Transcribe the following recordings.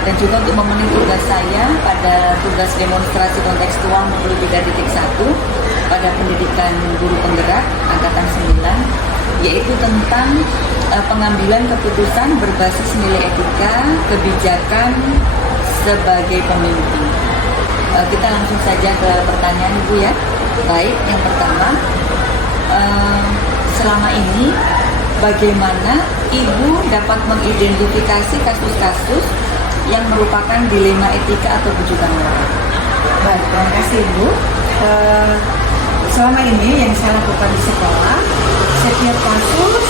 dan juga untuk memenuhi tugas saya pada tugas demonstrasi kontekstual 23.1 pada pendidikan guru penggerak angkatan 9, yaitu tentang pengambilan keputusan berbasis nilai etika kebijakan sebagai pemimpin. Kita langsung saja ke pertanyaan Ibu ya. Baik, yang pertama, selama ini bagaimana Ibu dapat mengidentifikasi kasus-kasus yang merupakan dilema etika atau bujukan moral? Baik, terima kasih Ibu. Selama ini yang saya lakukan di sekolah, setiap kasus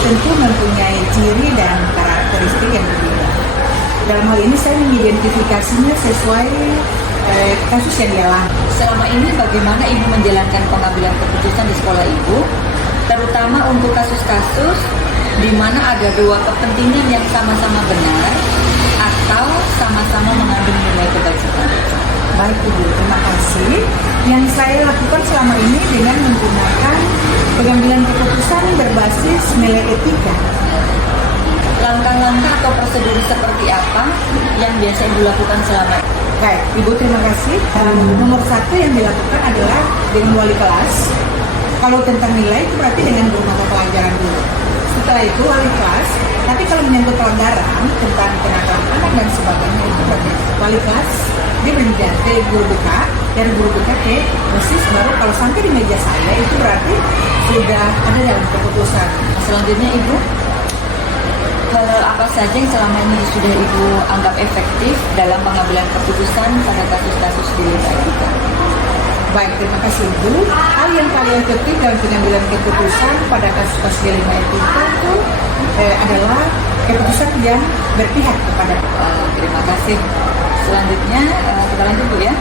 tentu mempunyai ciri dan karakteristik yang berbeda. Dalam hal ini saya mengidentifikasinya sesuai kasus yang dialami. Selama ini bagaimana Ibu menjalankan pengambilan keputusan di sekolah Ibu, terutama untuk kasus-kasus di mana ada dua kepentingan yang sama-sama benar atau sama-sama mengambil nilai kebajikan? Baik Ibu, terima kasih. Yang saya lakukan selama ini dengan menggunakan pengambilan keputusan berbasis nilai etika. Langkah-langkah atau prosedur seperti apa yang biasa Ibu lakukan selama ini? Baik, Ibu terima kasih. Nomor satu yang dilakukan adalah dengan wali kelas. Kalau tentang nilai itu berarti dengan guru mata pelajaran dulu. Setelah itu wali kelas. Tapi kalau menyangkut pelanggaran tentang kenakalan anak dan sebagainya itu berarti wali kelas dia berpindah ke guru BK, dari guru BK ke OSIS, baru kalau sampai di meja saya itu berarti sudah ada dalam keputusan. Selanjutnya Ibu, hal apa saja yang selama ini sudah Ibu anggap efektif dalam pengambilan keputusan pada kasus-kasus dilema etika? Baik, terima kasih Ibu. Hal yang paling efektif dalam pengambilan keputusan pada kasus-kasus dilema etika itu adalah keputusan yang berpihak kepada. Terima kasih. Selanjutnya kita lanjut Bu ya.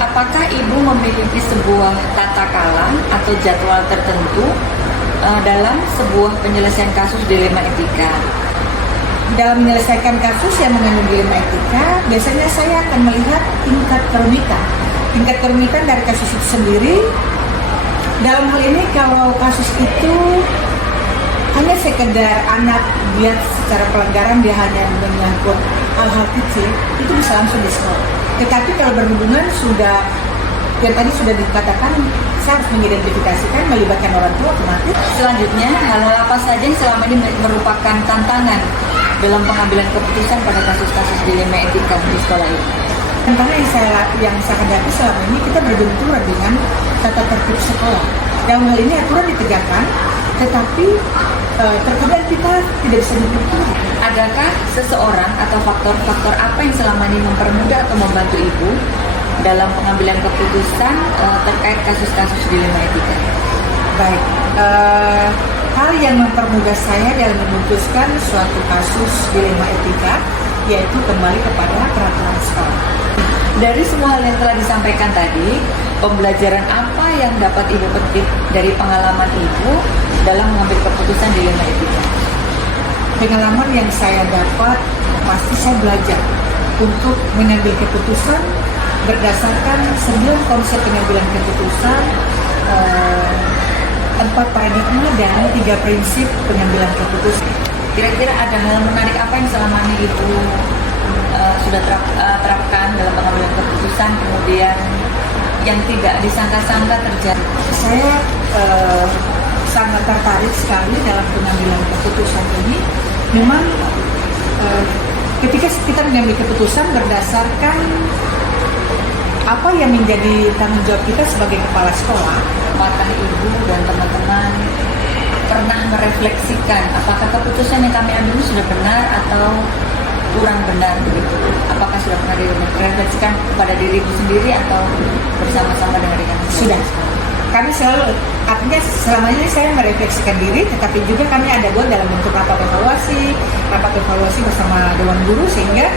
Apakah Ibu memiliki sebuah tata kala atau jadwal tertentu dalam sebuah penyelesaian kasus dilema etika? Dalam menyelesaikan kasus yang mengandung dilema etika, biasanya saya akan melihat tingkat kerumitan. Tingkat kerumitan dari kasus itu sendiri. Dalam hal ini kalau kasus itu hanya sekedar anak lihat secara pelanggaran, dia hanya menyangkut hal-hal kecil, itu bisa langsung di sekolah. Tetapi kalau berhubungan sudah, yang tadi sudah dikatakan, saya harus mengidentifikasikan, melibatkan orang tua otomatis. Selanjutnya, hal-hal apa saja yang selama ini merupakan tantangan dalam pengambilan keputusan pada kasus-kasus dilema etika di sekolah ini? Tantangan yang saya hadapi selama ini, kita berbenturan dengan tata tertib sekolah. Dalam hal ini aturan ditegakkan, tetapi terkadang kita tidak bisa dibentur. Adakah seseorang atau faktor-faktor apa yang selama ini mempermudah atau membantu Ibu dalam pengambilan keputusan terkait kasus-kasus dilema etika? Baik, hal yang mempermudah saya dalam memutuskan suatu kasus dilema etika yaitu kembali kepada peraturan sekolah. Dari semua hal yang telah disampaikan tadi, pembelajaran apa yang dapat Ibu petik dari pengalaman Ibu dalam mengambil keputusan dilema etika? Pengalaman yang saya dapat, pasti saya belajar untuk mengambil keputusan berdasarkan 9 konsep pengambilan keputusan, 4 paradigma dan 3 prinsip pengambilan keputusan. Kira-kira ada hal menarik apa yang selama ini Ibu sudah terapkan dalam pengambilan keputusan, kemudian yang tidak disangka-sangka terjadi? Saya sangat tertarik sekali dalam pengambilan keputusan ini. Memang ketika kita mengambil keputusan berdasarkan apa yang menjadi tanggung jawab kita sebagai kepala sekolah, apakah Ibu dan teman-teman pernah merefleksikan apakah keputusan yang kami ambil sudah benar atau kurang benar begitu? Apakah sudah pernah direfleksikan kepada diri Ibu sendiri atau bersama-sama dengan rekan? Sudah. Kami selalu, artinya selama ini saya merefleksikan diri, tetapi juga kami ada buat dalam bentuk rapat evaluasi bersama Dewan Guru, sehingga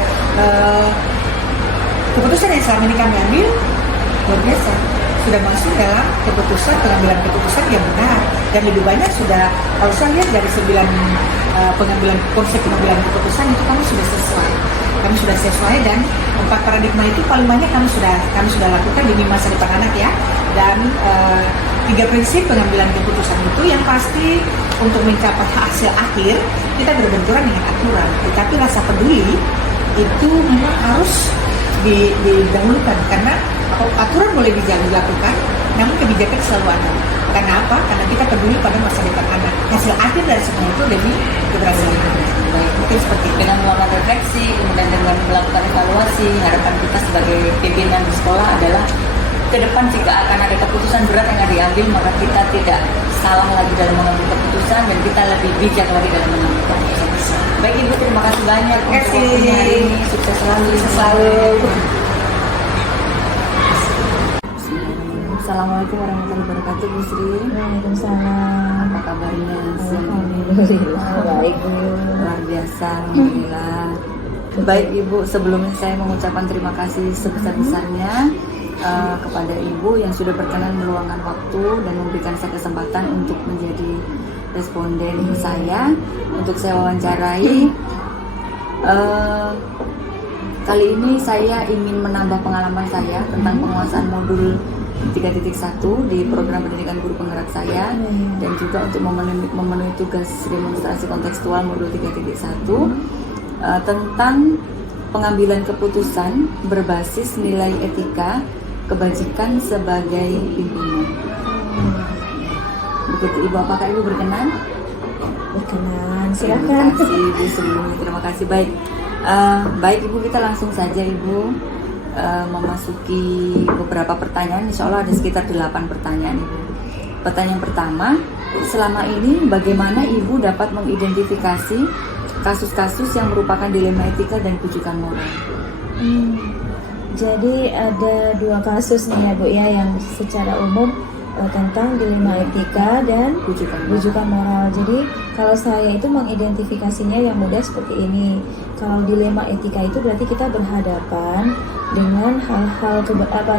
keputusan yang selama ini kami ambil luar biasa, sudah masuk dalam pengambilan keputusan yang benar, dan lebih banyak sudah, kalau saya lihat dari 9 konsep pengambilan keputusan itu kami sudah sesuai, dan 4 paradigma itu paling banyak kami sudah lakukan di masa depan anak ya, dan 3 prinsip pengambilan keputusan itu yang pasti untuk mencapai hasil akhir kita berbenturan dengan aturan, tetapi rasa peduli itu memang harus didahulukan, karena aturan boleh dilakukan, namun kebijakan selalu ada. Karena apa? Karena kita peduli pada masa depan anak. Hasil akhir dari semua itu demi keberhasilan. Baik, Mungkin seperti itu. dengan melakukan refleksi, kemudian dengan melakukan evaluasi, harapan kita sebagai pimpinan di sekolah adalah ke depan jika akan ada keputusan berat yang akan diambil, maka kita tidak salah lagi dalam mengambil keputusan dan kita lebih bijak lagi dalam mengambil keputusan. Baik Ibu, terima kasih banyak Terima untuk kasih. waktunya hari ini. Sukses selalu. Selalu. Assalamualaikum warahmatullahi wabarakatuh, Bu Sri. Waalaikumsalam. Apa kabarnya? Alhamdulillah baik Bu. Luar biasa, alhamdulillah. Baik Ibu, sebelumnya saya mengucapkan terima kasih sebesar-besarnya kepada Ibu yang sudah berkenan meluangkan waktu dan memberikan saya kesempatan untuk menjadi responden saya untuk saya wawancarai. Kali ini saya ingin menambah pengalaman saya tentang penguasaan modul 3.1 di program pendidikan guru penggerak saya, dan juga untuk memenuhi tugas demonstrasi kontekstual modul 3.1 tentang pengambilan keputusan berbasis nilai etika kebajikan sebagai pimpinan. Begitu Ibu, apakah Ibu berkenan? Berkenan, Terima silakan. kasih Ibu sebelumnya, terima kasih. Baik Ibu, kita langsung saja Ibu memasuki beberapa pertanyaan. Insya Allah ada sekitar 8 pertanyaan Ibu. Pertanyaan pertama, selama ini bagaimana Ibu dapat mengidentifikasi kasus-kasus yang merupakan dilema etika dan rujukan moral? Jadi ada 2 kasus nih ya Bu ya, yang secara umum tentang dilema etika dan rujukan moral. Jadi kalau saya itu mengidentifikasinya yang mudah seperti ini. Kalau dilema etika itu berarti kita berhadapan dengan hal-hal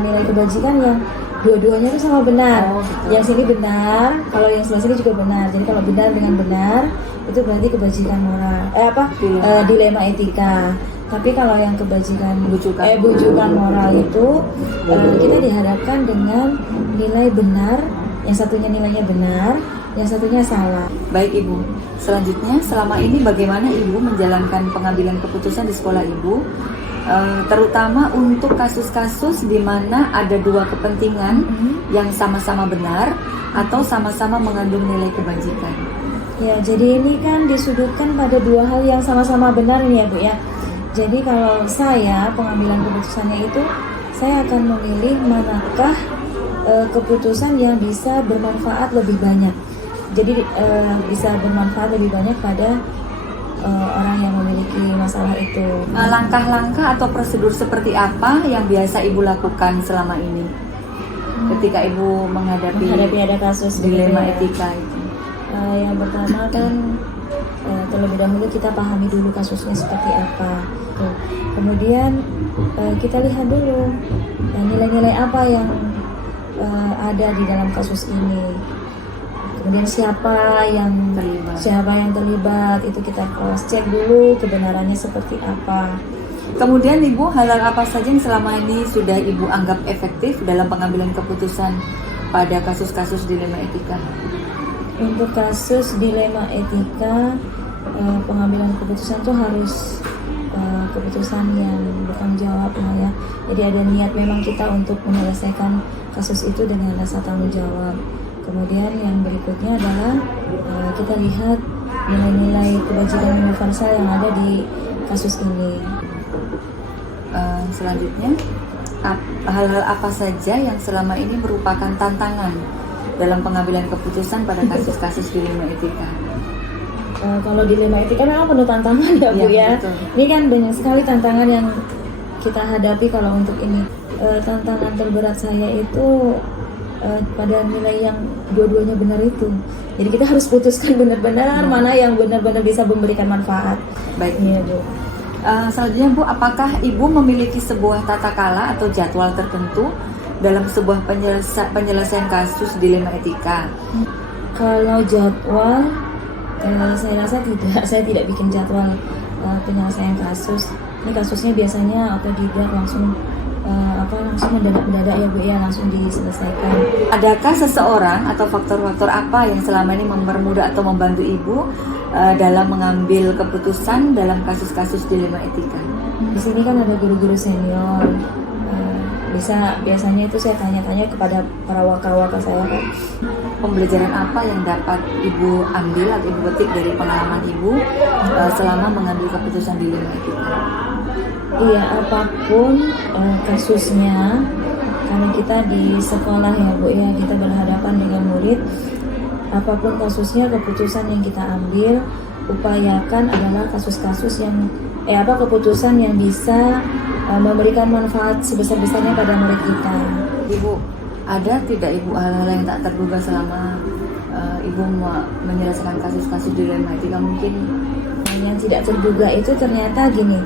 nilai kebajikan yang dua-duanya itu sama benar. Yang sini benar, kalau yang sebelah sini juga benar. Jadi kalau benar dengan benar itu berarti kebajikan moral. Dilema etika. Tapi kalau yang kebajikan bujukan moral itu kita dihadapkan dengan nilai benar, yang satunya nilainya benar, yang satunya salah. Baik Ibu, selanjutnya selama ini bagaimana Ibu menjalankan pengambilan keputusan di sekolah Ibu, terutama untuk kasus-kasus di mana ada 2 kepentingan yang sama-sama benar atau sama-sama mengandung nilai kebajikan? Ya, jadi ini kan disudutkan pada 2 hal yang sama-sama benar nih ya Bu ya. Jadi kalau saya pengambilan keputusannya itu saya akan memilih manakah keputusan yang bisa bermanfaat lebih banyak. Jadi bisa bermanfaat lebih banyak pada orang yang memiliki masalah itu. Langkah-langkah atau prosedur seperti apa yang biasa Ibu lakukan selama ini ketika Ibu menghadapi ada kasus dilema gitu ya. etika itu? Yang pertama kan terlebih dahulu kita pahami dulu kasusnya seperti apa. Kemudian kita lihat dulu nilai-nilai apa yang ada di dalam kasus ini. Kemudian siapa yang terlibat itu kita cross check dulu kebenarannya seperti apa. Kemudian Ibu, hal-hal apa saja yang selama ini sudah Ibu anggap efektif dalam pengambilan keputusan pada kasus-kasus dilema etika? Untuk kasus dilema etika, pengambilan keputusan itu harus keputusan yang bertanggung jawab lah ya. Jadi ada niat memang kita untuk menyelesaikan kasus itu dengan rasa tanggung jawab. Kemudian yang berikutnya adalah kita lihat nilai-nilai kebajikan universal yang ada di kasus ini. Selanjutnya, hal-hal apa saja yang selama ini merupakan tantangan dalam pengambilan keputusan pada kasus-kasus dilema etika? Kalau dilema etika memang penuh tantangan ya Bu ya. Betul. Ini kan banyak sekali tantangan yang kita hadapi kalau untuk ini. Tantangan terberat saya itu pada nilai yang dua-duanya benar itu. Jadi kita harus putuskan benar-benar mana yang benar-benar bisa memberikan manfaat. Baik, Iya Bu. Selanjutnya Bu, apakah Ibu memiliki sebuah tata kala atau jadwal tertentu dalam sebuah penyelesaian kasus dilema etika? Kalau jadwal, saya rasa tidak. Saya tidak bikin jadwal penyelesaian kasus. Ini kasusnya biasanya otodidak langsung langsung mendadak ya Bu ya, langsung diselesaikan. Adakah seseorang atau faktor-faktor apa yang selama ini mempermudah atau membantu Ibu dalam mengambil keputusan dalam kasus-kasus dilema etika? Di sini kan ada guru-guru senior. Biasanya itu saya tanya-tanya kepada para waka-waka saya kan. Pembelajaran apa yang dapat Ibu ambil atau Ibu petik dari pengalaman Ibu selama mengambil keputusan dilema etika? Iya, apapun kasusnya, karena kita di sekolah ya Bu ya, kita berhadapan dengan murid. Apapun kasusnya, keputusan yang kita ambil, upayakan adalah kasus-kasus yang keputusan yang bisa memberikan manfaat sebesar-besarnya pada murid kita. Ibu, ada tidak Ibu hal-hal yang tak terduga selama Ibu menyelesaikan kasus-kasus dilema etika? Mungkin yang tidak terduga itu ternyata gini,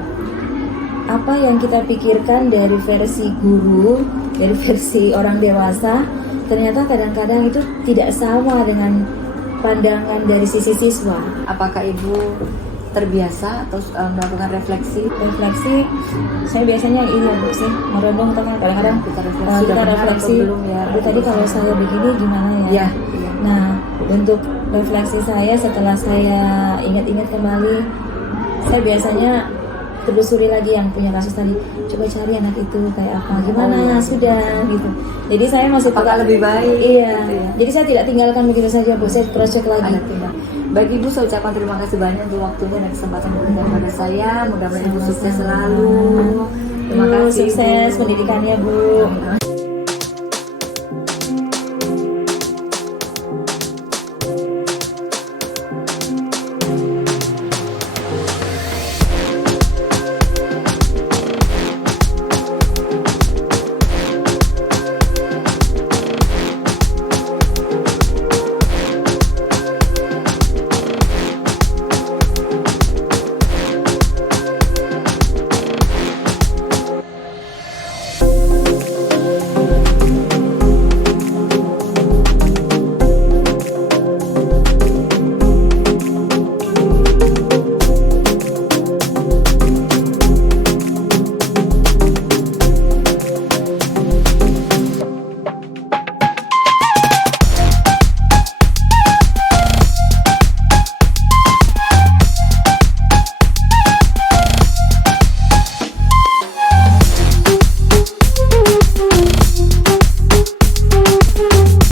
apa yang kita pikirkan dari versi guru, dari versi orang dewasa, ternyata kadang-kadang itu tidak sama dengan pandangan dari sisi siswa. apakah Ibu terbiasa atau melakukan refleksi? Saya biasanya iya Bu sih, merenung teman kadang-kadang Kita kita refleksi atau belum ya? Bu, tadi kalau saya begini gimana ya? Iya. Nah, bentuk refleksi saya setelah saya ingat-ingat kembali, saya biasanya telusuri lagi yang punya kasus tadi, coba cari anak itu kayak apa, gimana sudah gitu. Jadi saya masih Apakah lebih baik? Iya. Gitu ya? Jadi saya tidak tinggalkan begitu saja Bu, saya cross check lagi. Ada tindak. Bagi Ibu, saya ucapkan terima kasih banyak untuk waktunya dan kesempatan diberikan kepada saya. Mudah-mudahan Ibu sukses selalu. Terima kasih. Sukses pendidikannya Bu.